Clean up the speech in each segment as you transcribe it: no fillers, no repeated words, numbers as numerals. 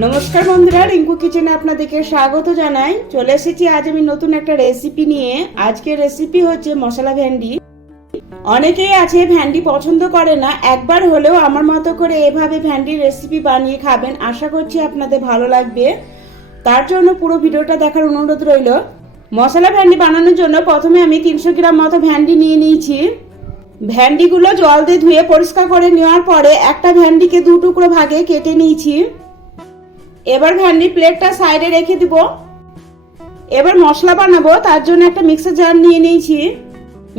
নমস্কার বন্ধুরা, রিঙ্কু কিচেনে আপনাদেরকে স্বাগত জানাই। চলে এসেছি আজ আমি নতুন একটা রেসিপি নিয়ে। আজকের রেসিপি হচ্ছে মশলা ভেন্ডি। অনেকেই আছে ভেন্ডি পছন্দ করে না, একবার হলেও আমার মতো করে এভাবে ভেন্ডির রেসিপি বানিয়ে খাবেন। আশা করছি আপনাদের ভালো লাগবে। তার জন্য পুরো ভিডিওটা দেখার অনুরোধ রইল। মশলা ভেন্ডি বানানোর জন্য প্রথমে আমি 300 গ্রাম মতো ভেন্ডি নিয়ে নিয়েছি। ভেন্ডিগুলো জল দিয়ে ধুয়ে পরিষ্কার করে নেওয়ার পরে একটা ভেন্ডিকে 2 টুকরো ভাগে কেটে নিয়েছি। এবার ভেন্ডি প্লেটটা সাইডে রেখে দিব। এবার মশলা বানাবো, তার জন্য একটা মিক্সার জার নিয়ে নিয়েছি।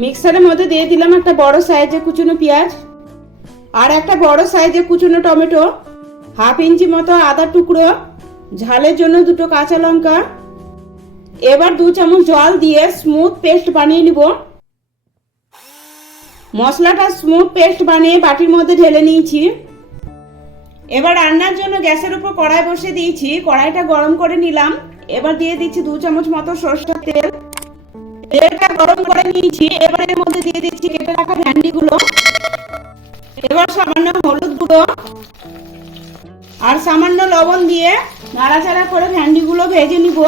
মিক্সারের মধ্যে দিয়ে দিলাম একটা বড় সাইজের কুচনো পেঁয়াজ আর একটা বড় সাইজের কুচনো টমেটো, 1/2 ইঞ্চি মতো আদা টুকরো, ঝালের জন্য 2টো কাঁচা লঙ্কা। এবার 2 চামচ জল দিয়ে স্মুথ পেস্ট বানিয়ে নিব। মশলাটা স্মুথ পেস্ট বানিয়ে বাটির মধ্যে ঢেলে নিয়েছি। এবার রান্নার জন্য গ্যাসের উপর কড়াই বসে দিয়েছি। কড়াইটা গরম করে নিলাম। এবার দিয়ে দিচ্ছি 2 চামচ মতো সরষের তেল। তেলটা গরম করে নিয়েছি। এবার এর মধ্যে দিয়ে দিচ্ছি কেটে রাখা ভেন্ডিগুলো। এবার সামান্য হলুদ গুঁড়ো আর সামান্য লবণ দিয়ে নাড়াচাড়া করে ভেন্ডিগুলো ভেজে নিব।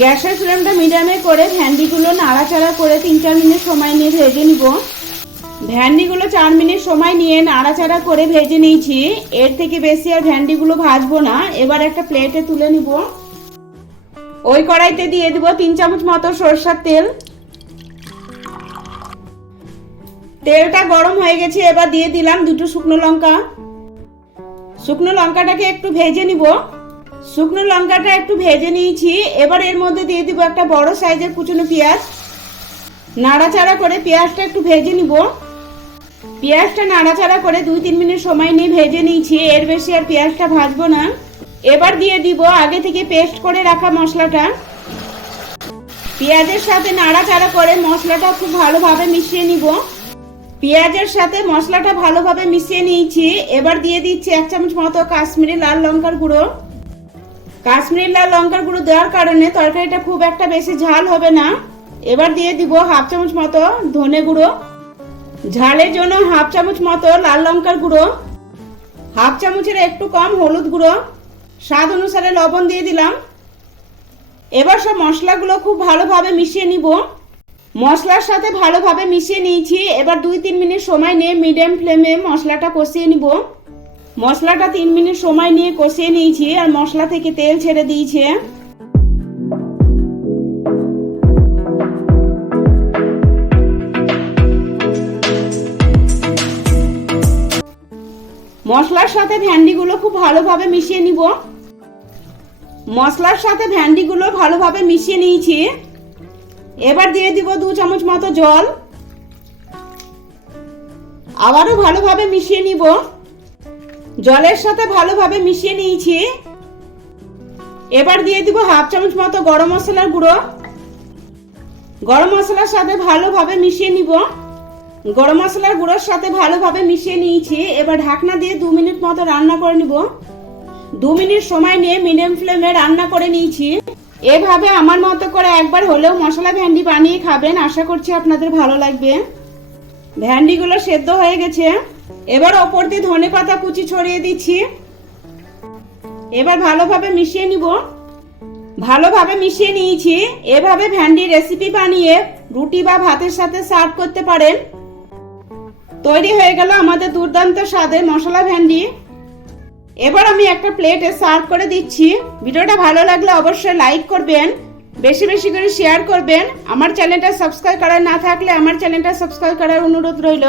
গ্যাসের ফ্লেমটা মিডিয়ামে করে ভেন্ডিগুলো নাড়াচাড়া করে 3-4 মিনিট সময় নিয়ে ভেজে নিব। ভেন্ডিগুলো 4 মিনিট সময় নিয়ে নাড়াচাড়া করে ভেজে নিয়েছি। এর থেকে বেশি আর ভেন্ডিগুলো ভাজবো না। এবার একটা প্লেটে তুলে নিব। ওই কড়াইতে দিয়ে দিব 3 চামচ মতো সরষের তেল। তেলটা গরম হয়ে গেছে। এবার দিয়ে দিলাম 2টো শুকনো লঙ্কা। শুকনো লঙ্কাটাকে একটু ভেজে নিব। শুকনো লঙ্কাটা একটু ভেজে নিয়েছি। এবার এর মধ্যে দিয়ে দিব একটা বড় সাইজের কুচনো পেঁয়াজ। নাড়াচাড়া করে পেঁয়াজটা একটু ভেজে নিব। পেঁয়াজটা নাড়াচাড়া করে 2-3 মিনিট সময় নিয়ে ভেজে নিয়েছি। এর বেশি আর পেঁয়াজটা ভাজবো না। এবার দিয়ে দিব আগে থেকে পেস্ট করে রাখা মশলাটা। পেঁয়াজের সাথে নাড়াচাড়া করে মশলাটা খুব ভালোভাবে মিশিয়ে নিব। পেঁয়াজের সাথে মশলাটা ভালোভাবে মিশিয়ে নিয়েছি। এবার দিয়ে দিচ্ছি 1 চামচ মতো কাশ্মীরি লাল লঙ্কার গুঁড়ো। কাশ্মীরি লাল লঙ্কার গুঁড়ো দেওয়ার কারণে তরকারিটা খুব একটা বেশি ঝাল হবে না। এবার দিয়ে দিব 1/2 চামচ মতো ধনে গুঁড়ো। ঝালের জন্য 1/2 চামচ মতো লাল লঙ্কার গুঁড়ো, 1/2 চামচের একটু কম হলুদ গুঁড়ো, স্বাদ অনুসারে লবণ দিয়ে দিলাম। এবার সব মশলাগুলো খুব ভালোভাবে মিশিয়ে নিব। মশলার সাথে ভালোভাবে মিশিয়ে নিয়েছি। এবার 2-3 মিনিট সময় নিয়ে মিডিয়াম ফ্লেমে মশলাটা কষিয়ে নিব। মশলাটা 3 মিনিট সময় নিয়ে কষিয়ে নিয়েছি আর মশলা থেকে তেল ছেড়ে দিয়েছে। মশলার সাথে ভেন্ডিগুলো খুব ভালোভাবে মিশিয়ে নিব। মশলার সাথে ভেন্ডিগুলো ভালোভাবে মিশিয়ে নিয়েছি। এবার দিয়ে দিব 2 চামচ মতো জল। আবারও ভালোভাবে মিশিয়ে নিব। জলের সাথে ভালোভাবে মিশিয়ে নিয়েছি। এবার দিয়ে দিব 1/2 চামচ মতো গরম মশলার গুঁড়ো। গরম মশলার সাথে ভালোভাবে মিশিয়ে নিব। গরম মশলার গুঁড়োর সাথে ভালোভাবে মিশিয়ে নিয়েছি। এবার ঢাকনা দিয়ে 2 মিনিট মতো রান্না করে নিব। 2 মিনিট সময় নিয়ে মিডিয়াম ফ্লেমে রান্না করে নিয়েছি। এভাবে আমার মতো করে একবার হলেও মশলা ভেন্ডি বানিয়ে খাবেন। আশা করছি আপনাদের ভালো লাগবে। ভেন্ডিগুলো সেদ্ধ হয়ে গেছে। এবার ওপর দিয়ে ধনেপাতা কুচি ছড়িয়ে দিচ্ছি। এবার ভালোভাবে মিশিয়ে নিব। ভালোভাবে মিশিয়ে নিয়েছি। এভাবে ভেন্ডি রেসিপি বানিয়ে রুটি বা ভাতের সাথে সার্ভ করতে পারেন। তৈরি হয়ে গেল আমাদের দুর্দান্ত স্বাদের মশলা ভেন্ডি। এবার আমি একটা প্লেটে সার্ভ করে দিচ্ছি। ভিডিওটা ভালো লাগলে অবশ্যই লাইক করবেন, বেশি বেশি করে শেয়ার করবেন। আমার চ্যানেলটা সাবস্ক্রাইব করা না থাকলে আমার চ্যানেলটা সাবস্ক্রাইব করার অনুরোধ রইল।